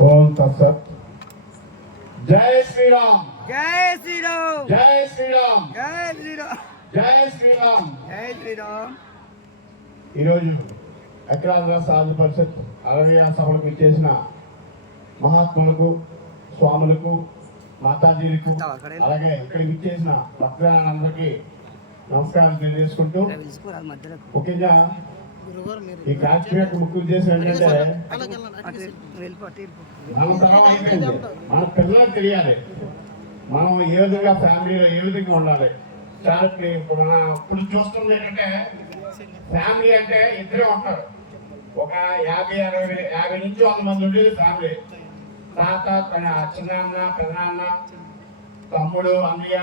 ఓం తత్సత్. జై శ్రీరామ్. జై శ్రీరామ్. జై శ్రీరామ్. జై శ్రీరామ్. జై శ్రీరామ్. జై శ్రీరామ్. ఈరోజు అఖిలాంధ్ర సాధు పరిషత్ 60వ సభలకు ఇచ్చేసిన మహాత్ములకు, స్వాములకు, మాతాజీలకు, అలాగే ఇక్కడికి ఇచ్చేసిన భక్తులందరికీ నమస్కారం తెలియజేసుకుంటూ, ముఖ్యంగా ఈ కార్యక్రమం యొక్క ముఖ్య ఉద్దేశం ఏంటంటే మన పిల్లలకు తెలియాలి మనం ఏ విధంగా ఫ్యామిలీలో ఏ విధంగా ఉండాలి. చాలా ఇప్పుడు చూస్తుంది ఏంటంటే ఫ్యామిలీ అంటే ఇద్దరే ఉంటారు. ఒక 50 నుంచి 100 మంది ఉండేది ఫ్యామిలీ. తాత, చిన్నాన్న, పెదనాన్న, తమ్ముడు, అన్నయ్య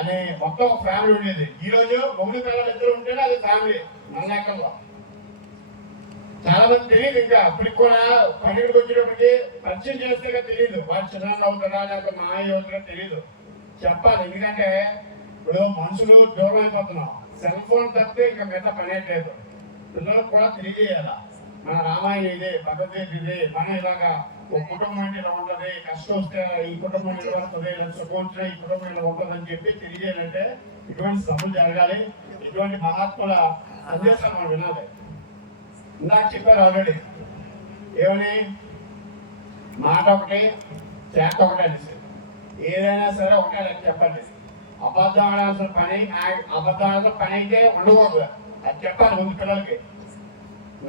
అనే మొత్తం ఒక ఫ్యామిలీ ఉండేది. ఈ రోజు మొగుడు పిల్లలు ఇద్దరు ఉంటేనే అది ఫ్యామిలీ. మన లెక్కల్లో చాలా మంది తెలియదు. ఇంకా అప్పటికి కూడా పండుగకి వచ్చేటప్పటికి పరిచయం చేస్తే తెలియదు వాడు చిన్నాన్న అవుతాడా లేకపోతే మాయ అవుతాడా తెలియదు. చెప్పాలి, ఎందుకంటే ఇప్పుడు మనుషులు దూరం అయిపోతున్నాం. సెల్ ఫోన్ తప్పితే ఇంకా మిగతా పని లేదు. పిల్లలకు కూడా తెలియజేయాల మన రామాయణం ఇది, భగవద్గీత ఇది, మనం ఇలాగా ఒక కుటుంబం అంటే ఇలా ఉంటది, కష్టం వస్తే ఈ కుటుంబం ఇలా వస్తుంది, సుఖం వచ్చినా ఈ కుటుంబం ఇలా ఉంటుంది అని చెప్పి తెలియజేయాలంటే ఇటువంటి సభలు జరగాలి. ఇటువంటి మహాత్ముల సందేశాలు మనం వినాలి. ఇందాక చెప్పారు ఆల్రెడీ ఏమని, మాట ఒకటి చేత ఒకటి అనేసి, ఏదైనా సరే ఒకటే చెప్పండి. అబద్ధం ఆడాల్సిన పని అయితే ఉండకూడదు. అది చెప్పాలి ముందు పిల్లలకి.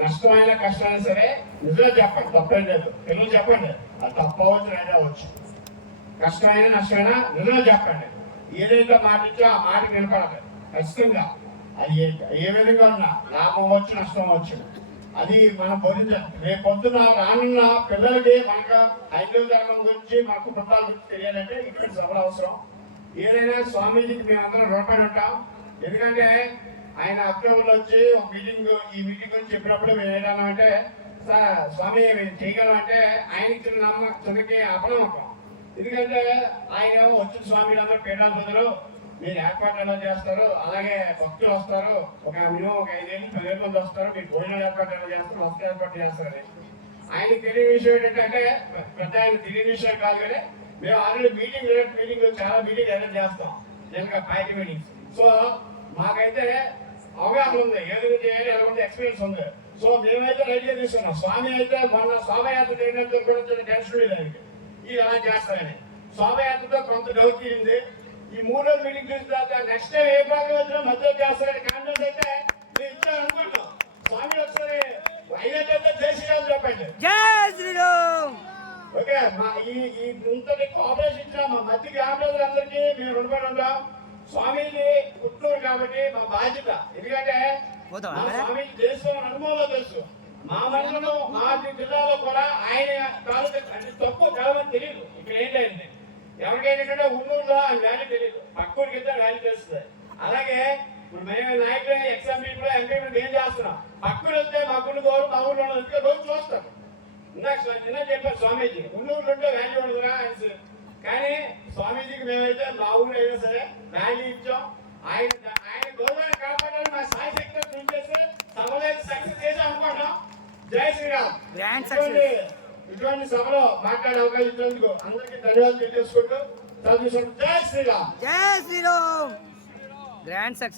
నష్టమైన కష్టమైనా సరే నిజంగా చెప్పండి, తప్పేం లేదు. పిల్లలు చెప్పండి, అది తప్పవచ్చు రైట్ అవ్వచ్చు. కష్టమైన నష్టమైనా నిజంగా చెప్పండి. ఏదైతే మాట ఇచ్చో ఆ మాటకి వినపడాలి ఖచ్చితంగా. అది ఏ విధంగా ఉన్నా లాభం అవ్వచ్చు, నష్టం అవ్వచ్చు, అది మనం బోధించాలి. రేపు పొద్దున రానున్న పిల్లలకి మనకు హైందవ ధర్మం గురించి, మన కుటుంబాల గురించి తెలియాలంటే ఇటువంటి సభలు అవసరం. ఏదైనా స్వామీజీకి మేమందరం రుణపడి ఉంటాం. ఎందుకంటే ఆయన అక్టోబర్లో వచ్చి ఒక ఈ మీటింగ్ గురించి చెప్పినప్పుడు మేము ఏంటంటే, స్వామి చేయగలం అంటే ఆయనకి చిన్నకి అపనమ్మకం. ఎందుకంటే ఆయన వచ్చిన స్వామిలందరూ పీఠాధిపతులు, మీరు ఏర్పాటు ఎలా చేస్తారు, అలాగే భక్తులు వస్తారు, ఒక మినిమం ఒక 5 ఏళ్ళు 10 ఏళ్ళ మంది వస్తారు, మీరు భోజనం ఏర్పాటు ఎలా చేస్తారు, వస్తు ఏర్పాటు చేస్తారని. ఆయనకి తెలియని విషయం ఏంటంటే, పెద్ద ఆయన తెలియని విషయం కాదు కానీ మేము ఆల్రెడీ మీటింగ్ చాలా మీటింగ్ అరేంజ్ చేస్తాం, నేను పార్టీ మీటింగ్స్. సో మాకైతే అవగాహన ఉంది, ఏదో చేయాలి ఎలాంటి ఎక్స్పీరియన్స్ ఉంది. సో మేమైతే రెడీగా తీసుకున్నాం. స్వామి అయితే మొన్న స్వామయాత్ర జరిగినందుకు కూడా టెన్షన్ లేదు ఆయనకి, ఇది ఎలా చేస్తారని. స్వామయాత్రతో కొంత డౌట్ తీరింది. ఈ 3 రోజులు మీటింగ్ చూసిన తర్వాత నెక్స్ట్ టైం ఏ భాగం వచ్చినా మధ్యలో చేస్తారని కాన్ఫిడెన్స్ అయితే నేను ఇచ్చాను అనుకుంటున్నాం. స్వామి ఒకసారి అయినట్లయితే జై శ్రీరామ్ చెప్పండి. జై శ్రీరామ్. ఓకే, మా ఈ ఇంతటి కోఆపరేషన్ ఇచ్చిన మా మధ్య గ్రామాలందరికీ మేము రుణపడి ఉంటాం. స్వామీజీ పుట్టూరు కాబట్టి మా బాధ్యత. ఎందుకంటే మా స్వామీజీ దేశం అనుభవంలో తెలుసు. మా మండలంలో మా జిల్లాలో కూడా ఆయన తాలూకా అంటే తక్కువ చాలా మంది తెలియదు. ఇక్కడ ఏంటంటే ఎవరికైనా ఉన్నూరులో ఆయన వాల్యూ తెలియదు, పక్కూరికి వెళ్తే వాల్యూ తెలుస్తుంది. అలాగే ఇప్పుడు మేము నాయకులు ఎగ్జాంపుల్ కూడా ఎంపీ ఏం చేస్తున్నాం, పక్కూరు వెళ్తే మా గుళ్ళు గౌరవ మా ఊళ్ళో రోజు చూస్తాం. నిన్న చెప్పారు స్వామీజీ ఉన్నూరులో ఉంటే వాల్యూ ఉండదురా అని. కానీ స్వామీజీకి మేమైతే మా ఊరు అయినా సరే వాల్యూ ఇచ్చాం. ఆయన గౌరవాన్ని కాపాడాలని మా సాయి శక్తి చూసేసి సభలో సక్సెస్ చేసి అనుకుంటాం. జై శ్రీరామ్. ఇటువంటి సభలో మాట్లాడే అవకాశం ఇచ్చినందుకు అందరికీ ధన్యవాదాలు తెలియజేసుకుంటూ చదువు. జై శ్రీరామ్. జై శ్రీరామ్. Grand success.